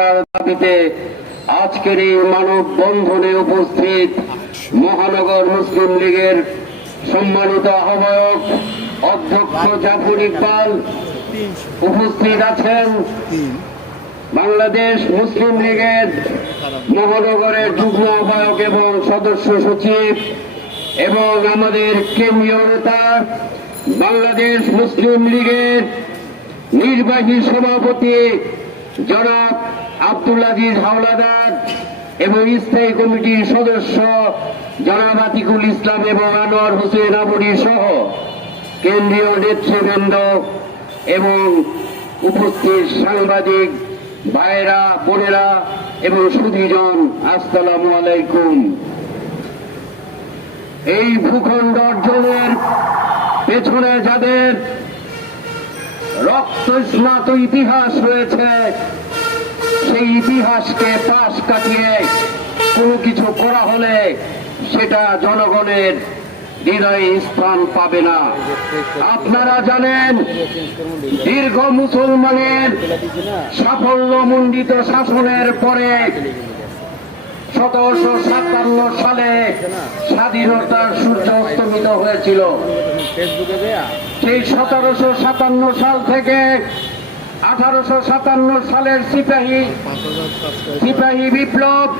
করার দাবিতে আজকের এই মানববন্ধনে উপস্থিত মহানগর মুসলিম লীগের সম্মানিত আহ্বায়ক অধ্যক্ষ জাফর ইকবাল, উপস্থিত আছেন বাংলাদেশ মুসলিম লীগের মহানগরের যুগ্ম আহ্বায়ক এবং সদস্য সচিব এবং আমাদের কেন্দ্রীয় নেতা বাংলাদেশ মুসলিম লীগের নির্বাহী সভাপতি জনাব আব্দুল আজিজ হাওলাদার এবং স্থায়ী কমিটির সদস্য জনাব আতিকুল ইসলাম এবং আনোয়ার হোসেন আবুরি সহ কেন্দ্রীয় নেতৃবৃন্দ এবং উপস্থিত সাংবাদিক ভাইরা, বোনেরা এবং সুধীজন, আসসালামু আলাইকুম। এই ভূখণ্ড অর্জনের পেছনে যাদের রক্ত স্নাত ইতিহাস রয়েছে, সেই ইতিহাসকে পাশ কাটিয়ে কোনো কিছু করা হলে সেটা জনগণের হৃদয়ে স্থান পাবে না। আপনারা জানেন, দীর্ঘ মুসলমানের সাফল্যমণ্ডিত শাসনের পরে 1757 সালে স্বাধীনতার সূর্য অস্তমিত হয়েছিল। সেই 1757 সাল থেকে 1857 সালের সিপাহী বিপ্লব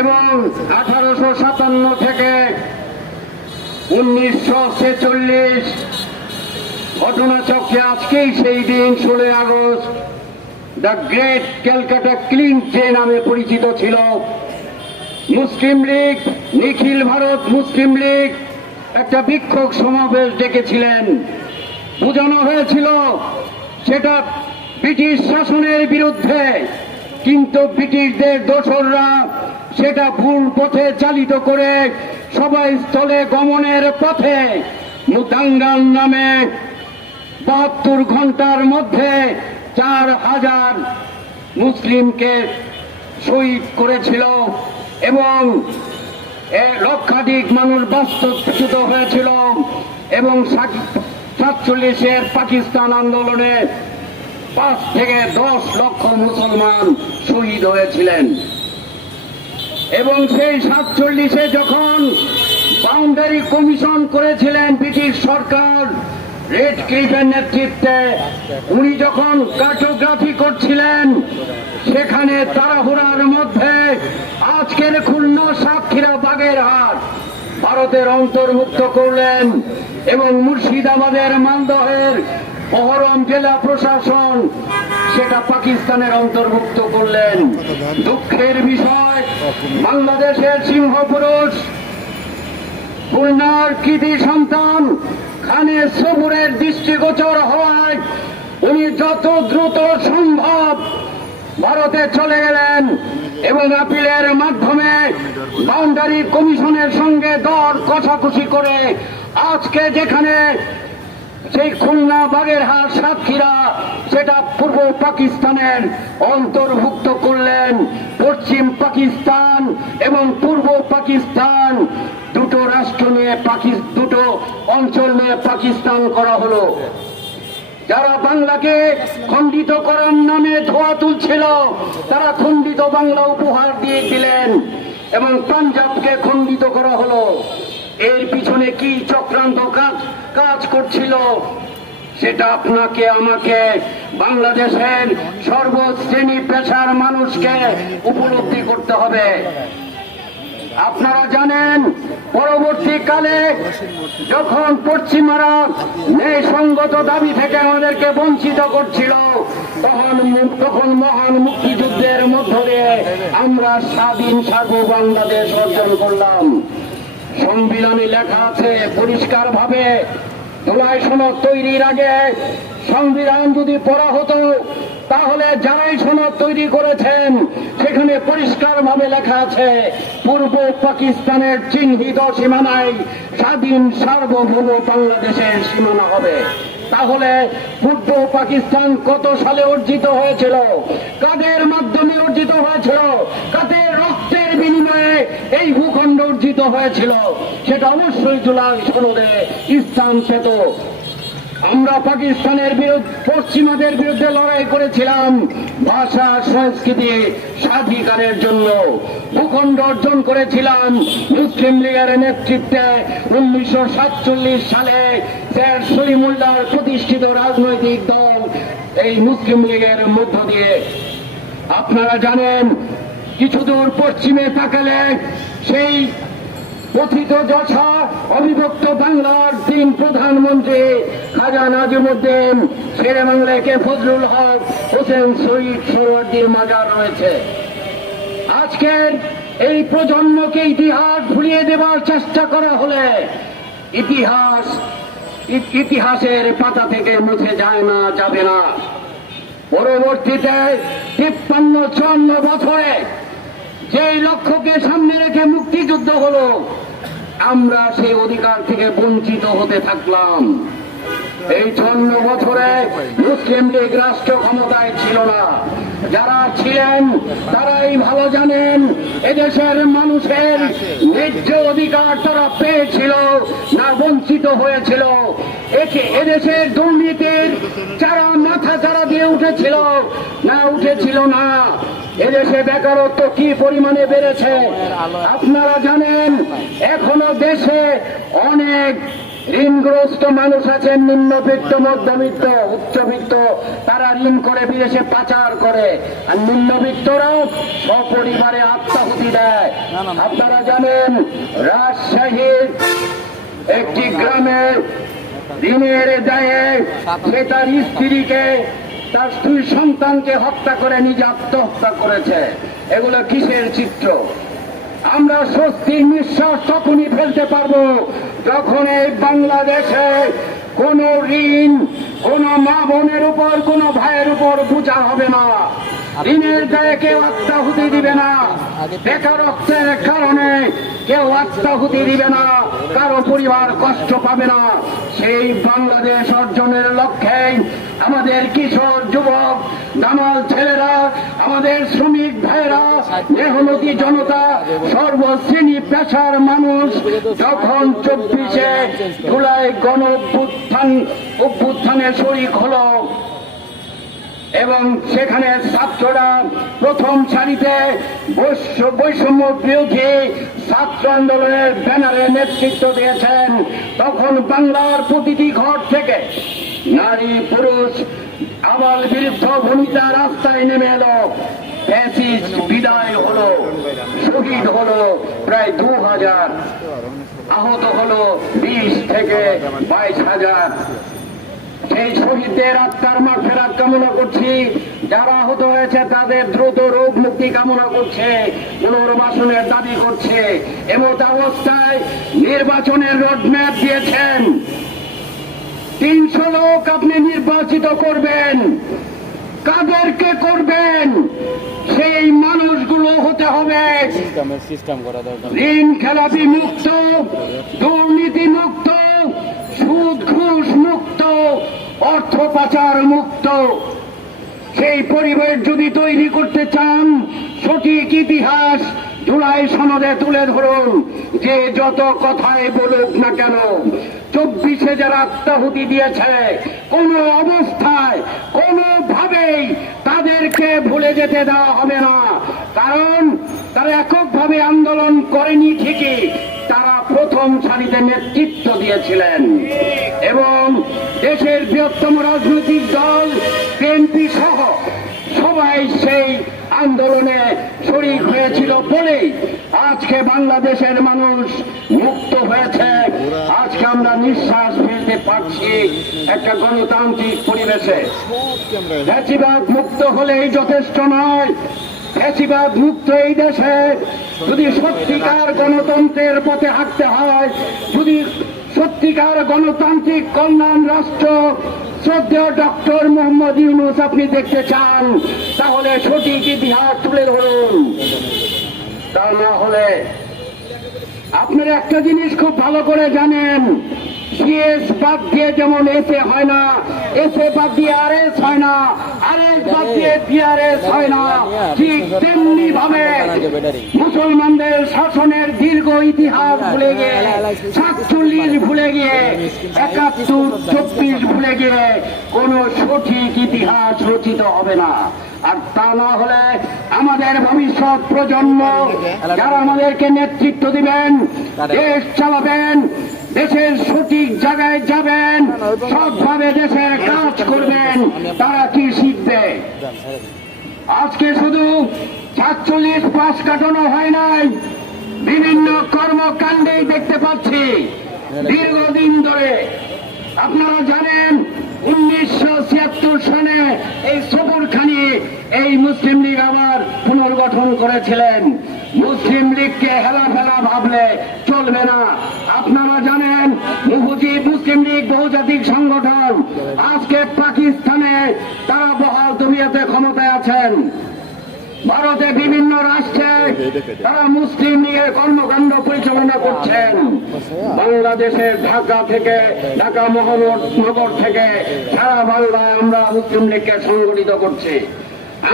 এবং 1857 থেকে 1946 ঘটনাচক্রে আজকেই সেই দিন 16 আগস্ট দ্য গ্রেট ক্যালকাটা ক্লিনচে নামে পরিচিত ছিল। মুসলিম লীগ, নিখিল ভারত মুসলিম লীগ একটা বিক্ষোভ সমাবেশ ডেকেছিলেন। বোঝানো হয়েছিল সেটা ব্রিটিশ শাসনের বিরুদ্ধে, কিন্তু ব্রিটিশদের দোসররা সেটা ভুল পথে চালিত করে সবাই স্থলে গমনের পথে মুতাঙ্গাল নামে 72 ঘন্টার মধ্যে 4000 মুসলিমকে শহীদ করেছিল এবং লক্ষাধিক মানুষ বাস্তুচ্যুত হয়েছিল এবং 47-এর পাকিস্তান আন্দোলনে 5 থেকে 10 লক্ষ মুসলমান শহীদ হয়েছিলেন। এবং সেই 47-এ যখন বাউন্ডারি কমিশন করেছিলেন ব্রিটিশ সরকার রেড ক্লিফের নেতৃত্বে, উনি যখন কার্টোগ্রাফি করছিলেন, সেখানে তাড়াহুড়ার মধ্যে আজকের খুলনা, সাতক্ষীরা, বাগেরহাট ভারতের অন্তর্ভুক্ত করলেন এবং মুর্শিদাবাদের মালদহের বহরম জেলা প্রশাসন সেটা পাকিস্তানের অন্তর্ভুক্ত করলেন। দুঃখের বিষয়, বাংলাদেশের সিংহপুরুষ, খুলনার কৃতি সন্তান খানে সবুরের দৃষ্টিগোচর হওয়ায় উনি যত দ্রুত সম্ভব ভারতে চলে গেলেন এবং আপিলের মাধ্যমে বাউন্ডারি কমিশনের সঙ্গে দর কষাকষি করে আজকে যেখানে সেই খুলনা, বাগেরহাট, সাতক্ষীরা সেটা পূর্ব পাকিস্তানের অন্তর্ভুক্ত করলেন। পশ্চিম পাকিস্তান এবং পূর্ব পাকিস্তান দুটো রাষ্ট্র নিয়ে দুটো অঞ্চল নিয়ে পাকিস্তান করা হলো। যারা বাংলাকে খণ্ডিত করার নামে ধোয়া তুলছিল, তারা খণ্ডিত বাংলা উপহার দিয়ে দিলেন এবং পাঞ্জাবকে খণ্ডিত করা হলো। এর পিছনে কি চক্রান্ত কাজ করছিল সেটা আপনাকে, আমাকে, বাংলাদেশের সর্বশ্রেণী পেশার মানুষকে উপলব্ধি করতে হবে। আপনারা জানেন, পরবর্তীকালে যখন পশ্চিমারা ন্যায়সঙ্গত দাবি থেকে আমাদেরকে বঞ্চিত করছিল, তখন মহান মুক্তিযুদ্ধের মধ্য দিয়ে আমরা স্বাধীন সার্বভৌম বাংলাদেশ অর্জন করলাম। সংবিধানে লেখা আছে পরিষ্কার ভাবে, জুলাই সনদ তৈরির আগে সংবিধান যদি পড়া হতো তাহলে যারাই সনদ তৈরি করেছেন সেখানে পরিষ্কার ভাবে লেখা আছে পূর্ব পাকিস্তানের চিহ্নিত সীমানায় স্বাধীন সার্বভৌম বাংলাদেশের সীমানা হবে। তাহলে পূর্ব পাকিস্তান কত সালে অর্জিত হয়েছিল, কাদের মাধ্যমে অর্জিত হয়েছিল, কাদের রক্তের বিনিময়ে এই ভূখণ্ড অর্জিত হয়েছিল, সেটা অবশ্যই জুলাই সনদে স্থান পেত। আমরা পাকিস্তানের বিরুদ্ধে পশ্চিমাদের বিরুদ্ধে লড়াই করেছিলাম ভাষা সংস্কৃতি স্বাধিকারের জন্য। ভূখণ্ড অর্জন করেছিলাম মুসলিম লীগের নেতৃত্বে 1947 সালে স্যার সলিমুল্লাহর প্রতিষ্ঠিত রাজনৈতিক দল এই মুসলিম লীগের মধ্য দিয়ে। আপনারা জানেন, কিছু দূর পশ্চিমে তাকালে সেই কথিত যশা অবিভক্ত বাংলার 3 প্রধানমন্ত্রী খাজা নাজিমুদ্দিন, শেরে বাংলা কে ফজলুল হক, হোসেন শহীদ সোহরাওয়ার্দীর মাজার রয়েছে। আজকের এই প্রজন্মকে ইতিহাস ভুলিয়ে দেওয়ার চেষ্টা করা হলে ইতিহাসের পাতা থেকে মুছে যায় না, যাবে না। পরবর্তীতে 53-54 বছরে যেই লক্ষ্যকে সামনে রেখে মুক্তিযুদ্ধ হলো, আমরা সেই অধিকার থেকে বঞ্চিত হতে থাকলাম। এই 54 বছরে মুসলিম লীগ রাষ্ট্র ক্ষমতায় ছিল না। যারা ছিলেন তারাই ভালো জানেন এদেশের মানুষের ন্যায্য অধিকার তারা পেয়েছিল না বঞ্চিত হয়েছিল। এদেশের দুর্নীতির যারা মাথা চারা দিয়ে উঠেছিল না। এদেশে বেকারত্ব কি পরিমাণে বেড়েছে আপনারা জানেন। এখনো দেশে অনেক ঋণগ্রস্ত মানুষ আছেন, নিম্নবিত্ত, মধ্যবিত্ত, উচ্চবিত্ত, তারা ঋণ করে বিদেশে পাচার করে, আর নিম্নবিত্তরাও সপরিবারে আত্মাহুতি দেয়। আপনারা জানেন, রাজশাহীর একটি গ্রামে ঋণের দায়ে সে তার স্ত্রীকে, তার 2 সন্তানকে হত্যা করে নিজে আত্মহত্যা করেছে। এগুলো কিসের চিত্র? আমরা স্বস্তির নিঃশ্বাস তখনই ফেলতে পারবো যখন এই বাংলাদেশে কোন ঋণ কোন মা বোনের উপর, কোন ভাইয়ের উপর বোঝা হবে না। ঋণের দায়ে কেউ আত্মাহুতি দিবে না, বেকারত্বের কারণে কেউ আত্মাহুতি দিবে না, কারো পরিবার কষ্ট পাবে না। সেই বাংলাদেশ অর্জনের লক্ষ্যে আমাদের কিশোর, যুবক, দামাল ছেলেরা, আমাদের শ্রমিক ভাইরা, মেহনতি জনতা, সর্বশ্রেণী পেশার মানুষ যখন 24শে জুলাই গণ অভ্যুত্থানে শরিক হলো এবং সেখানে ছাত্ররা প্রথম সারিতে বৈষম্য বিরোধী ছাত্র আন্দোলনের ব্যানারে নেতৃত্ব দিয়েছেন, তখন বাংলার প্রতিটি ঘর থেকে নারী, পুরুষ, আবাল বৃদ্ধ বনিতা রাস্তায় নেমে এলো। ফ্যাসিস্ট বিদায় হলো, শহীদ হলো প্রায় 2000, আহত হলো 20 থেকে 22,000। সেই শহীদদের আত্মার মাগফিরাত কামনা করছি, যারা আহত হয়েছে তাদের দ্রুত রোগ মুক্তি কামনা করছে, পুনর্বাসনের দাবি করছে। এমত অবস্থায় নির্বাচনের রোডম্যাপ দিয়েছেন, 300 লোক আপনি নির্বাচিত করবেন। কাদেরকে করবেন? সেই মানুষগুলো হতে হবে ঋণ খেলাপি মুক্ত, দুর্নীতি মুক্ত, সুদ ঘুষ মুক্ত, অর্থ পাচার মুক্ত। সেই পরিবেশ যদি তৈরি করতে চান, সঠিক ইতিহাস জুলাই সনদে তুলে ধরুন। যে যত কথাই বলুক না কেন, 24শে যারা আত্মাহুতি দিয়েছে, কোন অবস্থায় কোনোভাবেই তাদেরকে ভুলে যেতে দেওয়া হবে না। কারণ তারা এককভাবে আন্দোলন করেনি ঠিকই, তারা প্রথম সারিতে নেতৃত্ব দিয়েছিলেন এবং দেশের বৃহত্তম রাজনৈতিক দল বিএনপি সহ সবাই সেই আন্দোলনে শরীক হয়েছিল বলেই আজকে বাংলাদেশের মানুষ মুক্ত হয়েছে। আজকে আমরা নিঃশ্বাস ফেলতে পারছি একটা গণতান্ত্রিক পরিবেশে। ফ্যাসিবাদ মুক্ত হলেই যথেষ্ট নয়। ফ্যাসিবাদ মুক্ত এই দেশে যদি সত্যিকার গণতন্ত্রের পথে হাঁটতে হয়, যদি সত্যিকার গণতান্ত্রিক কল্যাণ রাষ্ট্র শ্রদ্ধেয় ডক্টর মোহাম্মদ ইউনূস আপনি দেখতে চান, তাহলে সঠিক ইতিহাস তুলে ধরুন। তা না হলে আপনারা একটা জিনিস খুব ভালো করে জানেন, সিএস বাদ দিয়ে যেমন এসে হয় না, এসে বাদ দিয়ে আরএস হয় না, আরএস বাদ দিয়ে বিআরএস হয় না, ঠিক তেমনি ভাবে মুসলমানদের শাসনের দীর্ঘ ইতিহাস ভুলে গিয়ে 47 ভুলে গিয়ে 71, 24 ভুলে গিয়ে কোন সঠিক ইতিহাস রচিত হবে না। আর তা না হলে আমাদের ভবিষ্যৎ প্রজন্ম যারা আমাদেরকে নেতৃত্ব দিবেন, দেশ চালাবেন, দেশের সঠিক জায়গায় যাবেন, সবভাবে দেশের কাজ করবেন, তারা কি শিখবে? আজকে শুধু 47 পাশ কাটানো হয় নাই, বিভিন্ন কর্মকাণ্ডেই দেখতে পাচ্ছি দীর্ঘদিন ধরে। আপনারা জানেন 1976 সনে এই সবুরখানি এই মুসলিম লীগ আবার পুনর্গঠন করেছিলেন। মুসলিম লীগকে হেলাফেলা ভাবলে চলবে না। আপনারা জানেন মুসলিম লীগ বহুজাতিক সংগঠন, আজকে পাকিস্তানে তারা বহাল তবিয়তে ক্ষমতায় আছেন। ভারতে বিভিন্ন রাষ্ট্রে তারা মুসলিম লীগের কর্মকাণ্ড পরিচালনা করছেন। বাংলাদেশের ঢাকা থেকে, ঢাকা মহানগর থেকে সারা বাংলায় আমরা মুসলিম লীগকে সংগঠিত করছি।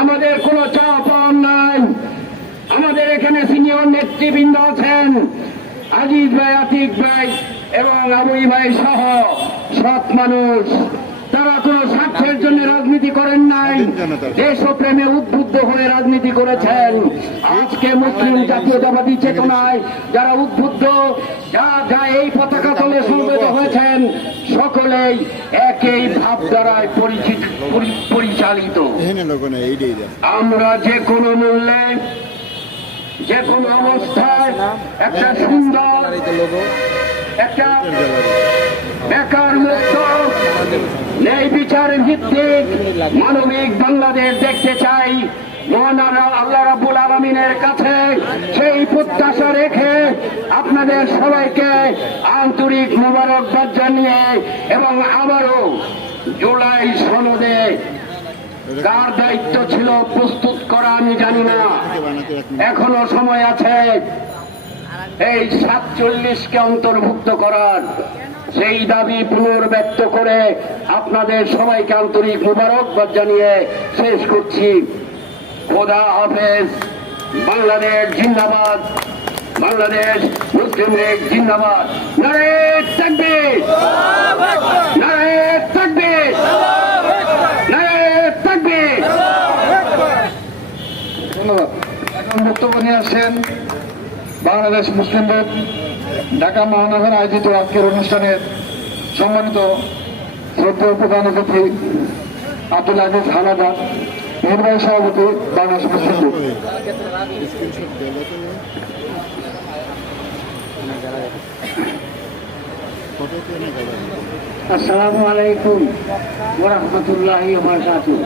আমাদের কোনো চাওয়া পাওয়ার নাই। আমাদের এখানে সিনিয়র নেতৃবৃন্দ আছেন, আজিজ ভাই, আতিক ভাই এবং আবুই ভাই সহ সৎ মানুষ। তারা কোন স্বার্থের জন্য রাজনীতি করেন নাই, দেশপ্রেমে উদ্বুদ্ধ হয়ে রাজনীতি করেছেন। আজকে মুসলিম জাতীয়তাবাদী চেতনায় যারা উদ্বুদ্ধ, যা এই পতাকা তলে সমবেত হয়েছেন, সকলেই একই ভাবধারায় পরিচালিত। আমরা যে কোনো মূল্যে, যে কোনো অবস্থায় একটা সুন্দর, একটা বেকার মুক্ত, ন্যায় বিচার ভিত্তিক মানবিক বাংলাদেশ দেখতে চাই। মহান আল্লাহ রাব্বুল আলামিনের কাছে সেই প্রত্যাশা রেখে আপনাদের সবাইকে আন্তরিক মোবারকবাদ জানিয়ে, এবং আবারও জুলাই সনদে কার দায়িত্ব ছিল প্রস্তুত করা আমি জানি না, এখনো সময় আছে এই 47কে অন্তর্ভুক্ত করার। সেই দাবি পুনর্ব্যক্ত করে আপনাদের সবাইকে আন্তরিক মোবারকবাদ জানিয়ে শেষ করছি। খোদা হাফেজ। বাংলাদেশ জিন্দাবাদ, বাংলাদেশ মুসলিম লীগ জিন্দাবাদ। নারে তাকবীর, নারে তাকবীর, নারে তাকবীর। ধন্যবাদ। এখন বক্তব্য নিয়ে আসছেন বাংলাদেশ মুসলিম লীগ ঢাকা মহানগর আয়োজিত আজকের অনুষ্ঠানের সম্মানিত শ্রদ্ধেয় প্রধান অতিথি আব্দুল আজিজ হানাদার, নির্বাহী সভাপতি বাংলাদেশ মুসলিম লীগ। আসসালামু আলাইকুম ওয়া রাহমাতুল্লাহি ওয়া বারাকাতুহু।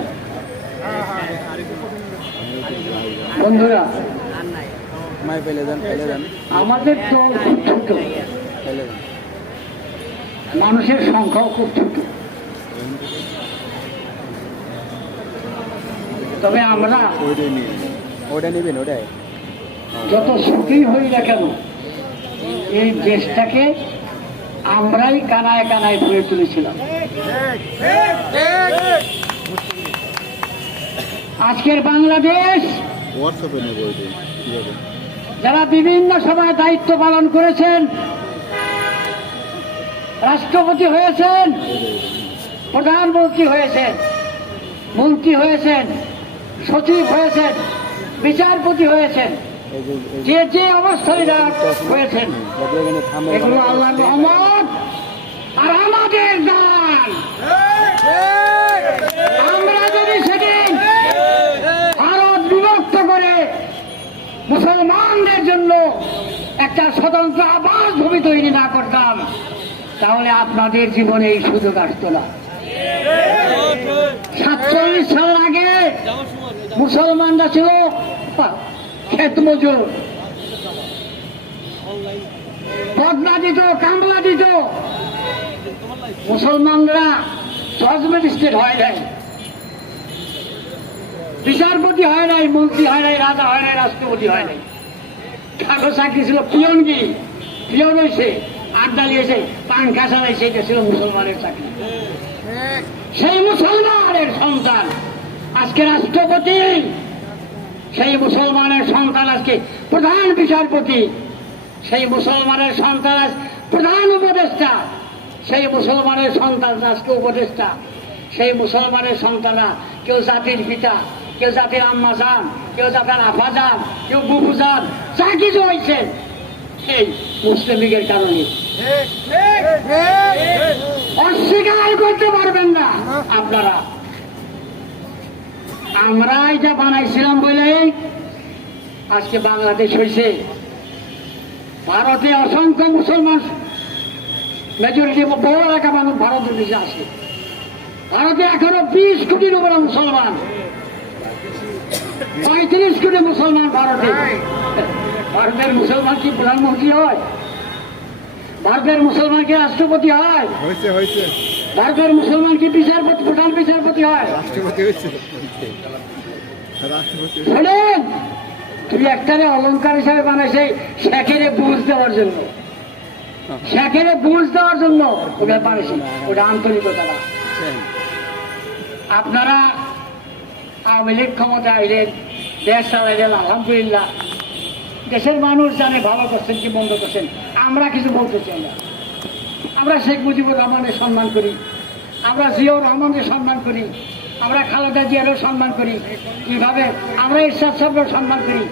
বন্ধুরা, আমাদের তো খুব ছোট, মানুষের সংখ্যাও খুব ছোট, তবে আমরা যত সুখী হই না কেন, এই দেশটাকে আমরাই কানায় কানায় ভরে তুলেছিলাম। আজকের বাংলাদেশ যারা বিভিন্ন সময় দায়িত্ব পালন করেছেন, রাষ্ট্রপতি হয়েছেন, প্রধানমন্ত্রী হয়েছেন, মন্ত্রী হয়েছেন, সচিব হয়েছেন, বিচারপতি হয়েছেন, যে যে অবস্থায় হয়েছেন, এগুলো আল্লাহর রহমত আর আমাদের দান। আমরা যদি সেদিন ভারত বিভক্ত করে মুসলমানদের জন্য একটা স্বতন্ত্র আবাস ভূমি তৈরি না করতাম, তাহলে আপনাদের জীবনে এই সুযোগ আসতো না। 47 সাল আগে মুসলমানরা ছিল ক্ষেত মজুর, বদনা দিত, কামলা দিত। মুসলমানরা জজ ম্যাজিস্ট্রেট হয় নাই, বিচারপতি হয় নাই, মন্ত্রী হয় নাই, রাজা হয় নাই, রাষ্ট্রপতি হয় নাই। কারো চাকরি ছিল পিয়নগিরি, পিয়ন হয়েছে, হাত ডালিয়েছে, পাঙ্খা চালাইছে, এটা ছিল মুসলমানের চাকরি। সেই মুসলমানের সন্তান আজকে রাষ্ট্রপতি, সেই মুসলমানের সন্তান আজকে প্রধান বিচারপতি, সেই মুসলমানের সন্তান আজ প্রধান উপদেষ্টা, সেই মুসলমানের সন্তান আজকে উপদেষ্টা, সেই মুসলমানের সন্তানরা কেউ জাতির পিতা, কেউ জাতির আম্মা যান, কেউ জাতির আফা যান, কেউ বুবু যান, যা কিছু হয়েছে এই মুসলিম লীগের কারণে। অস্বীকার করতে পারবেন না আপনারা। আমরা এটা বানাইছিলাম বলে আজকে বাংলাদেশ হয়েছে। ভারতে অসংখ্য মুসলমান মেজরিটি বড় এলাকা মানুষ ভারতের দেশে আসে। ভারতে এখনো 20 কোটির উপরে মুসলমান, 35 কোটি মুসলমান ভারতে। ভারতের মুসলমান কি প্রধানমন্ত্রী হয়? ভারতের মুসলমান কি রাষ্ট্রপতি হয়? ভারতের মুসলমান কি বিচারপতি, প্রধান বিচারপতি হয়? শোনেন, তুমি একটারে অলঙ্কার হিসাবে বানাইছে শেখেরে বুঝ দেওয়ার জন্য, শেখেরে বুঝ দেওয়ার জন্য ওটা বানাইছে, ওটা আন্তরিকতা না। আপনারা আওয়ামী লীগ ক্ষমতা আইলেন, দেশ চালাইলেন, আলহামদুলিল্লাহ। দেশের মানুষ জানে ভালো করছেন কি মন্দ করছেন, আমরা কিছু বলতে চাই না। আমরা শেখ মুজিবুর রহমানের সম্মান করি, আমরা জিয়াউর রহমানকে সম্মান করি, আমরা খালেদা জিয়ারও সম্মান করি, কিভাবে আমরা ইরশাদ সাহেবের সম্মান করি।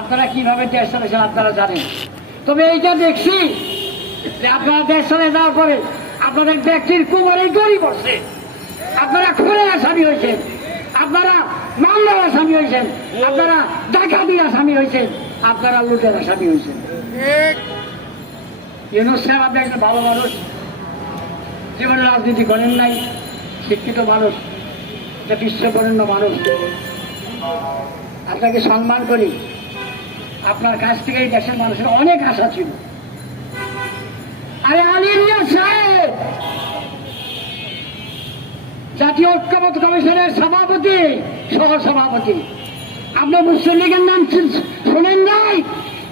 আপনারা কিভাবে দেশ চালাইছেন আপনারা জানেন। তবে এইটা দেখছি যে আপনারা দেশ চালাই যাওয়ার পরে আপনাদের ব্যক্তির কোমরে গড়ি পড়ছে, আপনারা খুনে আসামি হয়েছেন, আপনারা মামলার আসামি হয়েছেন, আপনারা ডাকাতির আসামি হয়েছেন, আপনারা লুটের আসামি হয়েছেন। ইউনূস সাহেব আপনি একটা ভালো মানুষ, জীবনে রাজনীতি করেন নাই, শিক্ষিত মানুষ, একটা বিশ্ববরেণ্য মানুষ, আপনাকে সম্মান করি। আপনার কাছ থেকে এই দেশের মানুষের অনেক আশা ছিল। আরে আলী রিয়াজ সাহেব জাতীয় ঐক্যমত্য কমিশনের সভাপতি, সহ সভাপতি, আপনার মুসলিম লীগের নাম শোনেন নাই,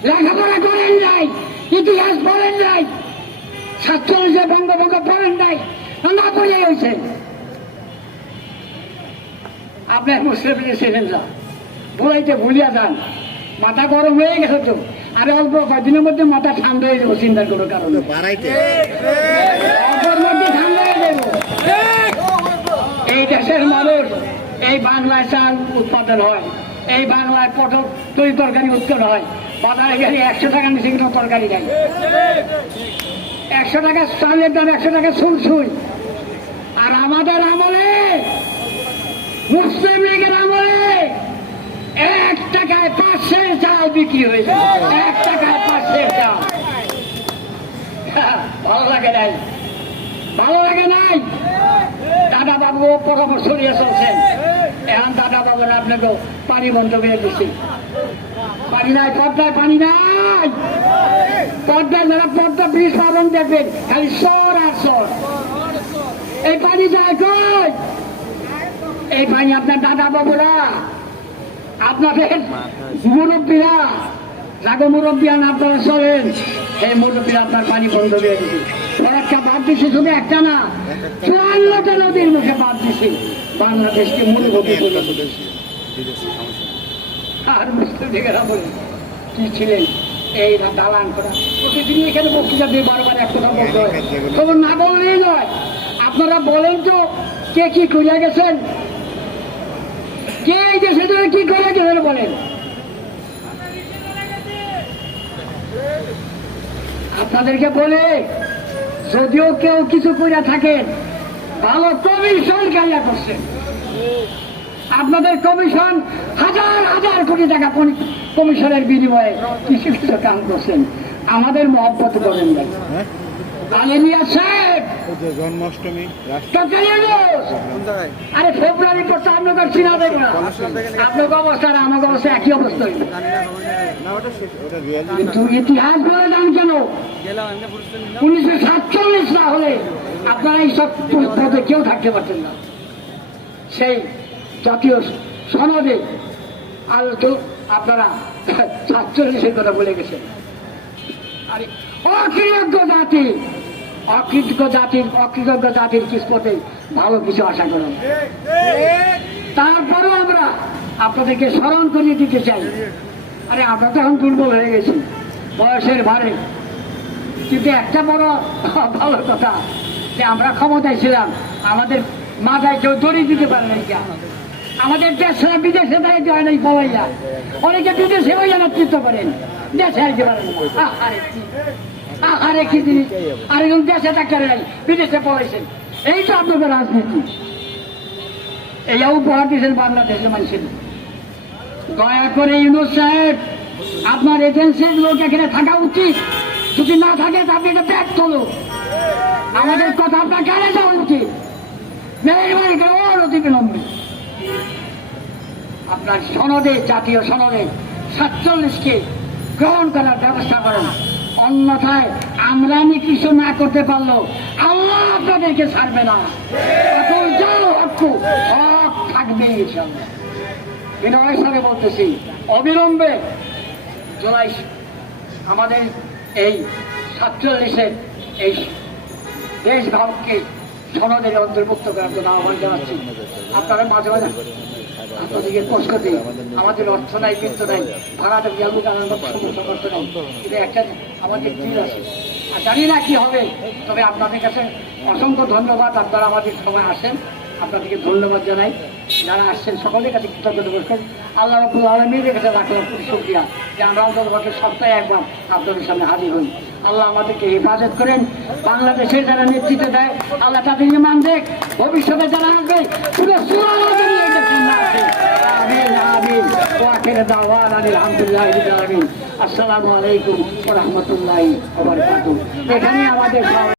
লেখাপড়া করেন নাই, ইতিহাস পড়েন নাই, 47 বঙ্গভঙ্গ পড়েন নাই, না পড়ে হয়েছে। আপনার মুসলিম লীগের ছিলেন না, বলাইতে ভুলিয়া যান, মাথা গরম হয়ে গেছে তো। আরে অল্প কয়েকদিনের মধ্যে মাথা ঠান্ডা হয়ে যাবো, চিন্তার কোনো কারণ নেই। অল্পের মধ্যে ঠান্ডা হয়ে যাবো। এই দেশের মানুষ, এই বাংলায় চাল উৎপাদন হয়, এই বাংলায় পটল তরি তরকারি উৎপাদন হয়। বাজারে গেলে 100 টাকা নিচে কিন্তু তরকারি নেই, 100 টাকা চালের দাম, 100 টাকা সুই। আর আমাদের আমলে, মুসলিম লীগের আমলে 1 টাকায় 5 সের চাল বিক্রি হয়েছে, 1 টাকায় 5 সের চাল। ভালো লাগে নাই, ভালো লাগে নাই। দাদা বাবু পরামর্শ নিয়ে চলছেন, এখন দাদা বাবুর আপনাকে পানি বন্ধ করে দিচ্ছি। পানি নাই, পদ্মায় পানি নাই, পদ্মায় যারা পদ্মা ব্রিজ পালন দেখবেন খালি সর আর সর। এই পানি যায় কই? এই পানি আপনার দাদা বাবুরা, আপনাদের মুরব্বীরা, যাগো মুরব্বীরা আপনারা চলেন, এই মুরব্বীরা আপনার পানি বন্ধ করে দিচ্ছি। একটা বাদ দিচ্ছি, শুধু একটা না, 54টা নদীর মুখে বাদ দিচ্ছি। বাংলাদেশকে মরুভূমি করে আর মুসলিম লীগেরা বলে কি ছিলেন এই দালান করা, প্রতিদিন এখানে বক্তৃতা দিয়ে বারবার এক কথা বলতে হয়। খবর না বললেই নয়। আপনারা বলেন তো কে কি করিয়া গেছেন, কে এই দেশে ধরে কি করে গেছেন বলেন। আপনাদেরকে বলে, যদিও কেউ কিছু করিয়া থাকেন, ভালো কমিশন কাইয়া করছেন। আপনাদের কমিশন হাজার হাজার কোটি টাকা কমিশনের বিনিময়ে কিছু কিছু কাম করছেন, আমাদের মহব্বত করেন নাই। জন্মাষ্টমী আরে ফেব্রুয়ারি পড়তে আপনাদের চিনা দেবে না, আপনার অবস্থা আর আমার অবস্থা একই অবস্থা হইল। কিন্তু ইতিহাস বলে যান কেন, 1947 না হলে আপনারা এইসব পদে কেউ থাকতে পারতেন না। সেই জাতীয় সনদে আর তো আপনারা 47-এর কথা বলে গেছেন। আরে অকৃতজ্ঞ জাতি, অকৃতজ্ঞ জাতির কিসমতে ভালো কিছু আশা করুন। তারপরেও আমরা আপনাদেরকে স্মরণ করিয়ে দিতে চাই, আরে আমরা তো এখন দুর্বল হয়ে গেছি বয়সের ভারে, কিন্তু একটা বড় ভালো কথা যে আমরা ক্ষমতায় ছিলাম, আমাদের মাথায় কেউ দড়ি দিতে পারে নাই। আমাদের দেশে বিদেশে দাঁড়িয়ে হয় নাই পলাইয়া, অনেকে বিদেশে হইয়া নেতৃত্ব করেন, দেশে আইতে পারেন না। আরে কি জিনিস, আরেকজন দেশে থাকতে নাই, বিদেশে পড়াইছেন। এই তো আপনাদের রাজনীতি, এই উপহার দিয়েছেন বাংলাদেশের মানুষের। দয়া করে ইউনূস সাহেব, আপনার এজেন্সির লোক এখানে থাকা উচিত, যদি না থাকে আপনি এটা ব্যাগ তোলো, আমাদের কথা আপনার কানে যাওয়া উচিত। মেহরবানি করে অনতি বিলম্বে আপনার সনদে, জাতীয় সনদে 47কে গ্রহণ করার ব্যবস্থা করেন, অন্যথায় আমরা কিছু না করতে পারলো আল্লাহ আপনাদেরকে ছাড়বে না। হক থাকবে ইনশাআল্লাহ। বিনয়ের সাথে বলতেছি, অবিলম্বে জুলাই আমাদের এই 47-এর এই দেশভাবকে সনদের অন্তর্ভুক্ত করার জন্য আহ্বান জানাচ্ছি। আপনারা মাঝে মাঝে আপনাদেরকে কষ্ট দিই, আমাদের অর্থ নাই, বৃত্ত নাই, ভাড়াটা বিয়ালু সমস্যা করতে নাই, কিন্তু একটা আমাদের দিল আছে, আর জানি না কি হবে। তবে আপনাদের কাছে অসংখ্য ধন্যবাদ, আপনারা আমাদের সময় আসেন, আপনাদেরকে ধন্যবাদ জানাই। যারা আসছেন সকলের কাছে কৃতজ্ঞতা করছেন। আল্লাহ রাব্বুল আলামিনের কাছে লাখ লাখ কোটি শুকরিয়া যে আমরা অন্তত সপ্তাহে একবার আপনাদের সামনে হাজির হই। আল্লাহ আমাদেরকে হেফাজত করেন, বাংলাদেশের যারা নেতৃত্ব দেয় আল্লাহ তাদের ইমান দেখ, ভবিষ্যতে যারা আসবে পুরো আলহামদুলিল্লাহ। আসসালামু আলাইকুম ওয়া রাহমাতুল্লাহি ওয়া বারাকাতুহু। এখানে আমাদের